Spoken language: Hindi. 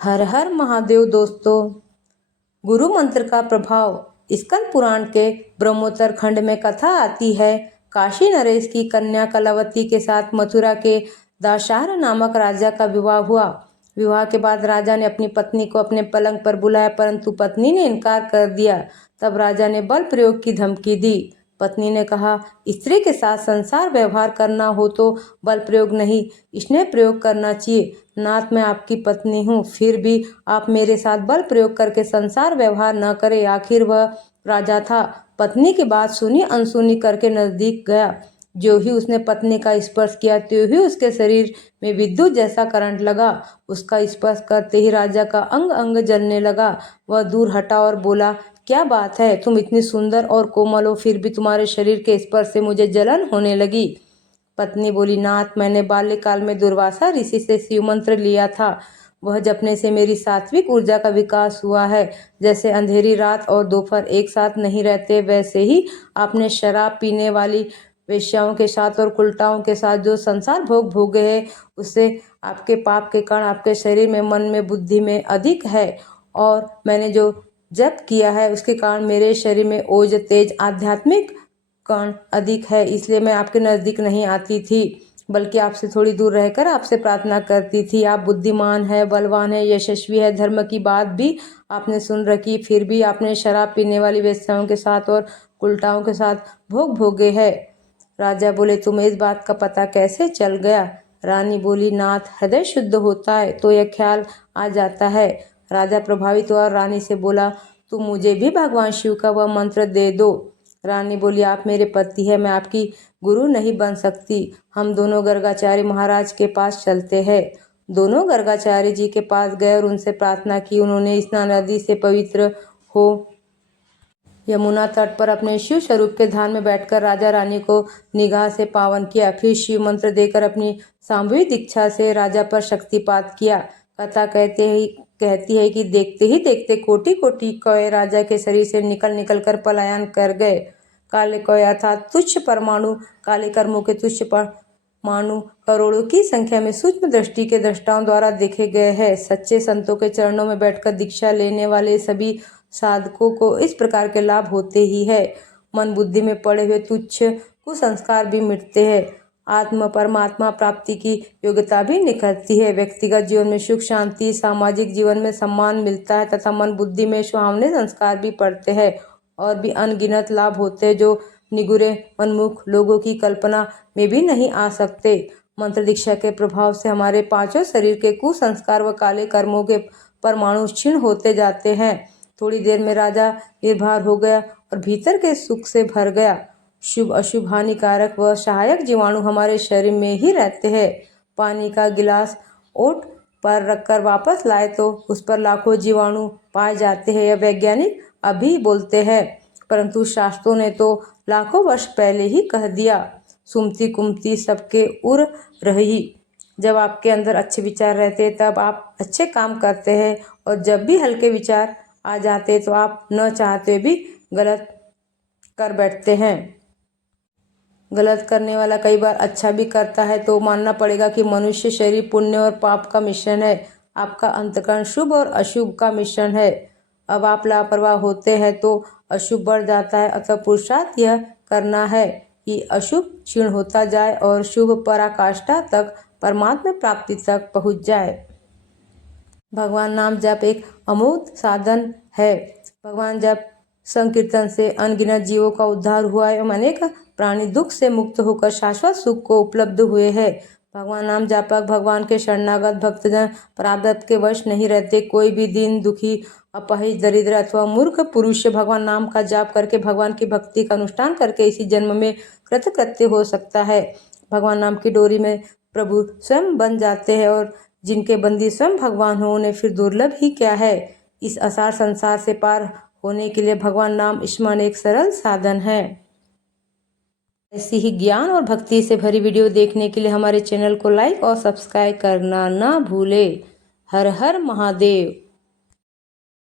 हर हर महादेव दोस्तों, गुरु मंत्र का प्रभाव। स्कंद पुराण के ब्रह्मोत्तर खंड में कथा आती है। काशी नरेश की कन्या कलावती के साथ मथुरा के दाशार नामक राजा का विवाह हुआ। विवाह के बाद राजा ने अपनी पत्नी को अपने पलंग पर बुलाया, परंतु पत्नी ने इनकार कर दिया। तब राजा ने बल प्रयोग की धमकी दी। पत्नी ने कहा, स्त्री के साथ संसार व्यवहार करना हो तो बल प्रयोग नहीं, स्नेह प्रयोग करना चाहिए। नाथ, मैं आपकी पत्नी हूँ, फिर भी आप मेरे साथ बल प्रयोग करके संसार व्यवहार न करें। आखिर वह राजा था। पत्नी की बात सुनी अनसुनी करके नजदीक गया। जो ही उसने पत्नी का स्पर्श किया, त्यों ही उसके शरीर में विद्युत जैसा करंट लगा। उसका स्पर्श करते ही राजा का अंग अंग जलने लगा। वह दूर हटा और बोला, क्या बात है, तुम इतनी सुंदर और कोमल हो, फिर भी तुम्हारे शरीर के स्पर्श से मुझे जलन होने लगी। पत्नी बोली, नाथ, मैंने बाल्यकाल में दुर्वासा ऋषि से शिव मंत्र लिया था। वह जपने से मेरी सात्विक ऊर्जा का विकास हुआ है। जैसे अंधेरी रात और दोपहर एक साथ नहीं रहते, वैसे ही आपने शराब पीने वाली वेश्याओं के साथ और कुलटाओं के साथ जो संसार भोग भोगे है, उससे आपके पाप के कारण आपके शरीर में, मन में, बुद्धि में अधिक है। और मैंने जो जप किया है उसके कारण मेरे शरीर में ओज, तेज, आध्यात्मिक कण अधिक है। इसलिए मैं आपके नजदीक नहीं आती थी, बल्कि आपसे थोड़ी दूर रहकर आपसे प्रार्थना करती थी। आप बुद्धिमान है, बलवान है, यशस्वी है, धर्म की बात भी आपने सुन रखी, फिर भी आपने शराब पीने वाली वेश्याओं के साथ और उल्टाओं के साथ भोग भोगे है। राजा बोले, तुम्हें इस बात का पता कैसे चल गया? रानी बोली, नाथ, हृदय शुद्ध होता है तो यह ख्याल आ जाता है। राजा प्रभावित हुआ और रानी से बोला, तुम मुझे भी भगवान शिव का वह मंत्र दे दो। रानी बोली, आप मेरे पति है, मैं आपकी गुरु नहीं बन सकती। हम दोनों गर्गाचार्य महाराज के पास चलते हैं। दोनों गर्गाचार्य जी के पास गए और उनसे प्रार्थना की। उन्होंने स्नान नदी से पवित्र हो यमुना तट पर अपने शिव स्वरूप के ध्यान में बैठकर राजा रानी को निगाह से पावन किया। फिर शिव मंत्र देकर अपनी सामूहिक दीक्षा से राजा पर शक्तिपात किया। कथा कहती है कि देखते ही देखते कोटि कोटि कौए राजा के शरीर से निकल निकल कर पलायन कर गए। काले कौए अर्थात तुच्छ परमाणु, काले कर्मों के तुच्छ परमाणु करोड़ों की संख्या में सूक्ष्म दृष्टि के दृष्टाओं द्वारा देखे गए हैं। सच्चे संतों के चरणों में बैठकर दीक्षा लेने वाले सभी साधकों को इस प्रकार के लाभ होते ही है। मन बुद्धि में पड़े हुए तुच्छ कुसंस्कार भी मिटते हैं। आत्म परमात्मा प्राप्ति की योग्यता भी निखरती है। व्यक्तिगत जीवन में सुख शांति, सामाजिक जीवन में सम्मान मिलता है तथा मन बुद्धि में सुहावने संस्कार भी पड़ते हैं और भी अनगिनत लाभ होते हैं जो निगुरे मनमुख लोगों की कल्पना में भी नहीं आ सकते। मंत्र दीक्षा के प्रभाव से हमारे पांचों शरीर के कुसंस्कार व काले कर्मों के परमाणु क्षीण होते जाते हैं। थोड़ी देर में राजा निर्भर हो गया और भीतर के सुख से भर गया। शुभ अशुभ, हानिकारक व सहायक जीवाणु हमारे शरीर में ही रहते हैं। पानी का गिलास ओठ पर रखकर वापस लाए तो उस पर लाखों जीवाणु पाए जाते हैं। यह वैज्ञानिक अभी बोलते हैं, परंतु शास्त्रों ने तो लाखों वर्ष पहले ही कह दिया। सुमति कुमति सबके उर रही। जब आपके अंदर अच्छे विचार रहते हैं तब आप अच्छे काम करते हैं, और जब भी हल्के विचार आ जाते तो आप न चाहते भी गलत कर बैठते हैं। गलत करने वाला कई बार अच्छा भी करता है, तो मानना पड़ेगा कि मनुष्य शरीर पुण्य और पाप का मिश्रण है। आपका अंतकरण शुभ और अशुभ का मिश्रण है। अब आप लापरवाह होते हैं तो अशुभ बढ़ जाता है। अतः पुरुषार्थ यह करना है कि अशुभ क्षीण होता जाए और शुभ पराकाष्ठा तक, परमात्मा प्राप्ति तक पहुँच जाए। भगवान नाम जप एक अमोघ साधन है। भगवान जप संकीर्तन से अनगिनत जीवों का उद्धार हुआ है। अनेक प्राणी दुख से मुक्त होकर शाश्वत सुख को उपलब्ध हुए हैं। भगवान नाम जापक, भगवान के शरणागत भक्तजन प्रारब्ध के वश नहीं रहते। कोई भी दीन, दुखी, अपहित, दरिद्र अथवा मूर्ख पुरुष भगवान नाम का जाप करके, भगवान की भक्ति का अनुष्ठान करके इसी जन्म में कृतकृत्य हो सकता है। भगवान नाम की डोरी में प्रभु स्वयं बन जाते हैं, और जिनके बंदी स्वयं भगवान हो उन्हें फिर दुर्लभ ही क्या है। इस असार संसार से पार होने के लिए भगवान नाम स्मरण एक सरल साधन है। ऐसी ही ज्ञान और भक्ति से भरी वीडियो देखने के लिए हमारे चैनल को लाइक और सब्सक्राइब करना ना भूले। हर हर महादेव।